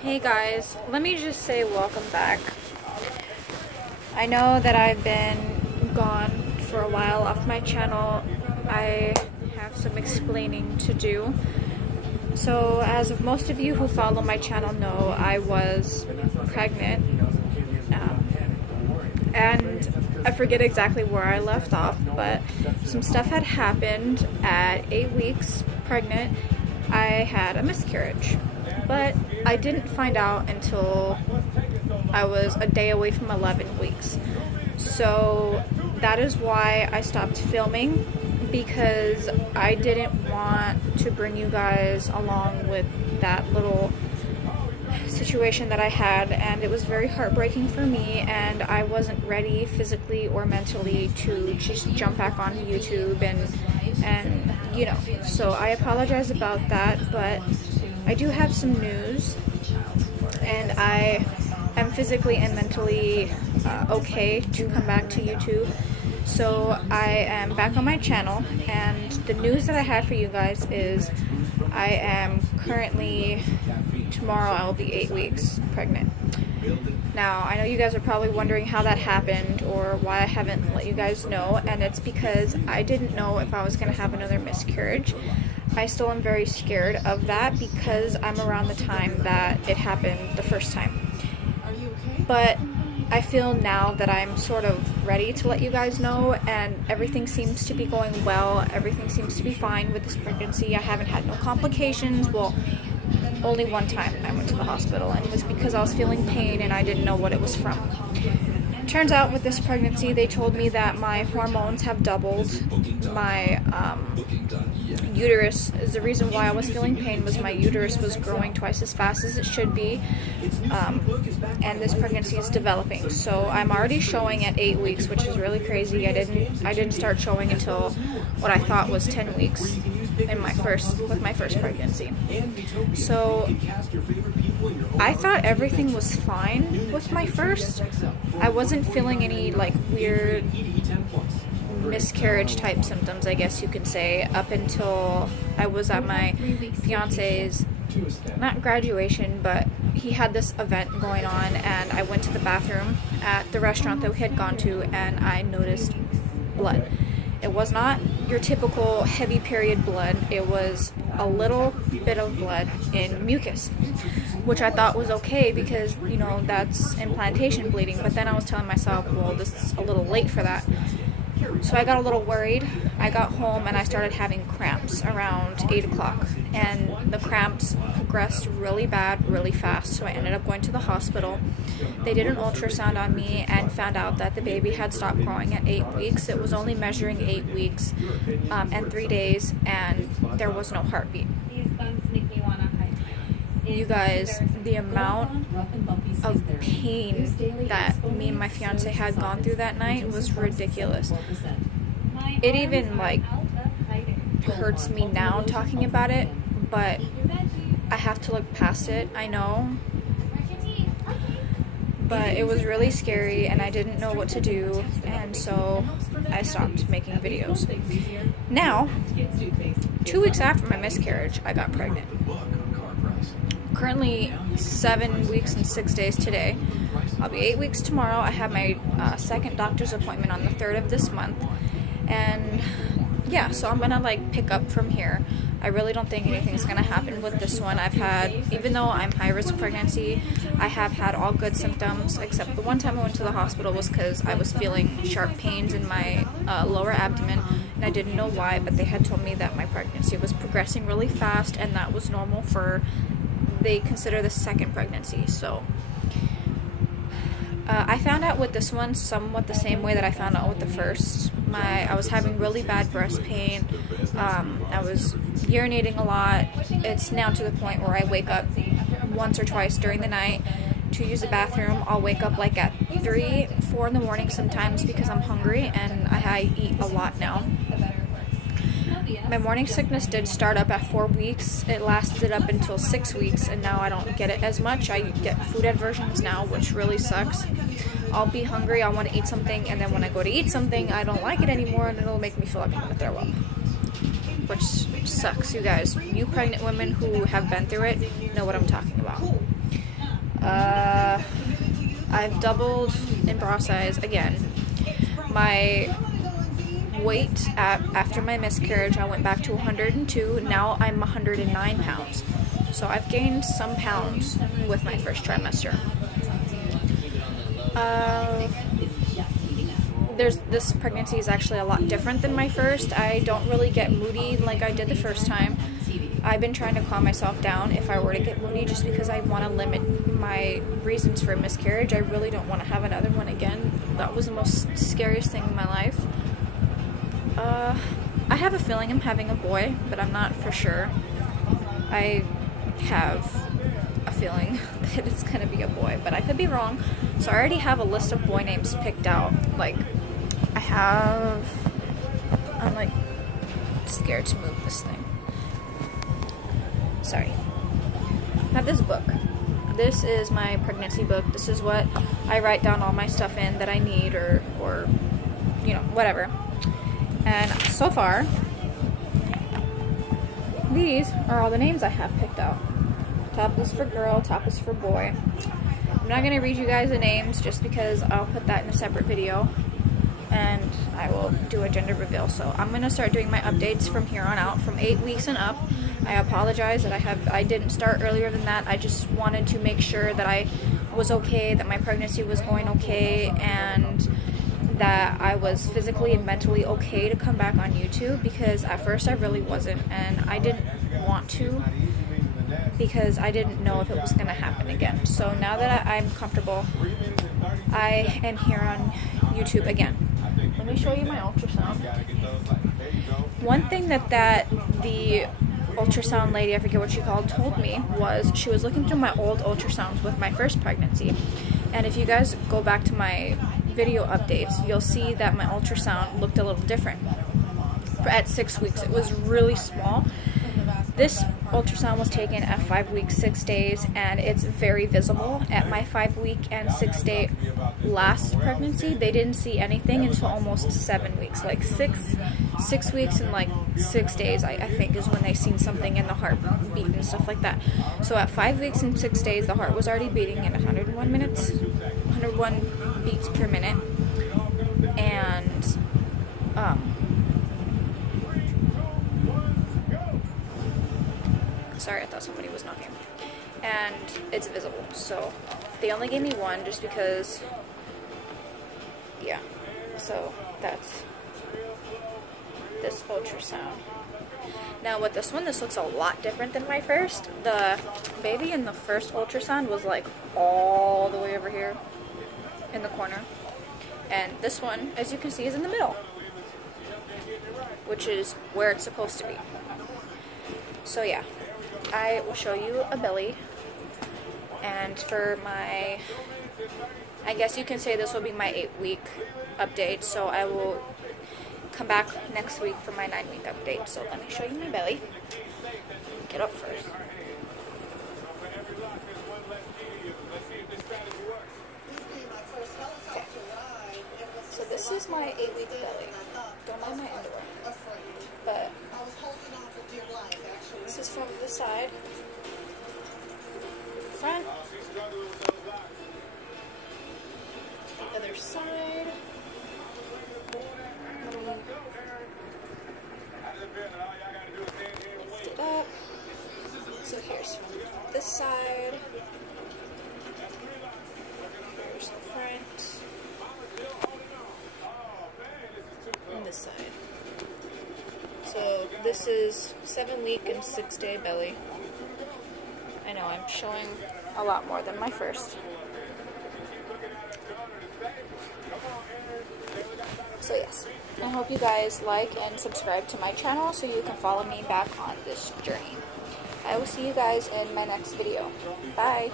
Hey guys, let me just say welcome back. I know that I've been gone for a while off my channel. I have some explaining to do. So as most of you who follow my channel know, I was pregnant. And I forget exactly where I left off, but some stuff had happened at 8 weeks pregnant. I had a miscarriage. But I didn't find out until I was a day away from 11 weeks. So that is why I stopped filming, because I didn't want to bring you guys along with that little situation that I had, and it was very heartbreaking for me, and I wasn't ready physically or mentally to just jump back on YouTube and you know, so I apologize about that, but I do have some news, and I am physically and mentally okay to come back to YouTube. So I am back on my channel, and the news that I have for you guys is I am currently, tomorrow I will be 8 weeks pregnant. Now, I know you guys are probably wondering how that happened or why I haven't let you guys know, and it's because I didn't know if I was going to have another miscarriage. I still am very scared of that because I'm around the time that it happened the first time. But I feel now that I'm sort of ready to let you guys know, and everything seems to be going well. Everything seems to be fine with this pregnancy. I haven't had no complications. Well, only one time I went to the hospital, and it was because I was feeling pain and I didn't know what it was from. Turns out with this pregnancy, they told me that my hormones have doubled. My uterus is the reason why I was feeling pain, was my uterus was growing twice as fast as it should be, and this pregnancy is developing. So I'm already showing at 8 weeks, which is really crazy. I didn't start showing until what I thought was 10 weeks in my first pregnancy. So I thought everything was fine with my first. I wasn't feeling any like weird miscarriage type symptoms, I guess you could say, up until I was at my fiance's, not graduation, but he had this event going on, and I went to the bathroom at the restaurant that we had gone to, and I noticed blood. It was not your typical heavy period blood. It was a little bit of blood in mucus, which I thought was okay because, you know, that's implantation bleeding. But then I was telling myself, well, this is a little late for that. So I got a little worried. I got home and I started having cramps around 8 o'clock, and the cramps progressed really bad, really fast. So I ended up going to the hospital. They did an ultrasound on me and found out that the baby had stopped growing at 8 weeks. It was only measuring 8 weeks and 3 days, and there was no heartbeat. You guys, the amount of pain that me and my fiance had gone through that night was ridiculous. It even like hurts me now talking about it, but I have to look past it, I know. But it was really scary and I didn't know what to do, and so I stopped making videos. Now, 2 weeks after my miscarriage, I got pregnant. Currently 7 weeks and 6 days today. I'll be 8 weeks tomorrow. I have my second doctor's appointment on the 3rd of this month, and yeah, so I'm gonna like pick up from here. I really don't think anything's gonna happen with this one. I've had, even though I'm high risk pregnancy, I have had all good symptoms, except the one time I went to the hospital was because I was feeling sharp pains in my lower abdomen, and I didn't know why, but they had told me that my pregnancy was progressing really fast, and that was normal for, they consider the second pregnancy. So I found out with this one somewhat the same way that I found out with the first. I was having really bad breast pain. I was urinating a lot. It's now to the point where I wake up once or twice during the night to use the bathroom. I'll wake up like at 3, 4 in the morning sometimes because I'm hungry, and I eat a lot now. My morning sickness did start up at 4 weeks. It lasted up until 6 weeks, and now I don't get it as much. I get food aversions now, which really sucks. I'll be hungry, I want to eat something, and then when I go to eat something, I don't like it anymore, and it'll make me feel like I'm going to throw up. which sucks, you guys. You pregnant women who have been through it know what I'm talking about. I've doubled in bra size again. My weight after my miscarriage, I went back to 102. Now I'm 109 pounds. So I've gained some pounds with my first trimester. This pregnancy is actually a lot different than my first. I don't really get moody like I did the first time. I've been trying to calm myself down if I were to get moody, just because I want to limit my reasons for miscarriage. I really don't want to have another one again. That was the most scariest thing in my life. I have a feeling I'm having a boy, but I'm not for sure. I have a feeling that it's gonna be a boy, but I could be wrong. So I already have a list of boy names picked out. Like, I'm like scared to move this thing. Sorry. I have this book. This is my pregnancy book. This is what I write down all my stuff in that I need, or you know, whatever. And so far, these are all the names I have picked out. Top is for girl, top is for boy. I'm not going to read you guys the names just because I'll put that in a separate video, and I will do a gender reveal. So I'm going to start doing my updates from here on out, from 8 weeks and up. I apologize that I didn't start earlier than that. I just wanted to make sure that I was okay, that my pregnancy was going okay, and that I was physically and mentally okay to come back on YouTube, because at first I really wasn't, and I didn't want to, because I didn't know if it was going to happen again. So now that I'm comfortable, I am here on YouTube again. Let me show you my ultrasound. One thing that the ultrasound lady, I forget what she called, told me was she was looking through my old ultrasounds with my first pregnancy. And if you guys go back to my video updates, you'll see that my ultrasound looked a little different. At 6 weeks, it was really small. This ultrasound was taken at 5 weeks, 6 days, and it's very visible. At my 5 week and 6 day last pregnancy, they didn't see anything until almost 7 weeks. Like six weeks and like 6 days, I think, is when they seen something in the heart beat and stuff like that. So at 5 weeks and 6 days, the heart was already beating in 101 beats per minute. And sorry, I thought somebody was knocking. And it's visible, so they only gave me one just because, yeah. So that's this ultrasound. Now with this one, this looks a lot different than my first. The baby in the first ultrasound was like all the way over here in the corner. And this one, as you can see, is in the middle, which is where it's supposed to be. So yeah, I will show you a belly. And for my, I guess you can say this will be my 8-week update. So I will come back next week for my 9-week update. So let me show you my belly. Get up first. Okay. So this is my 8-week belly. Don't mind my underwear. But this is from the side, front, the other side. Lift it up. So here's from this side. Here's the front. And this side. So this is 7-week and 6-day belly. I know I'm showing a lot more than my first. So yes, I hope you guys like and subscribe to my channel so you can follow me back on this journey. I will see you guys in my next video. Bye!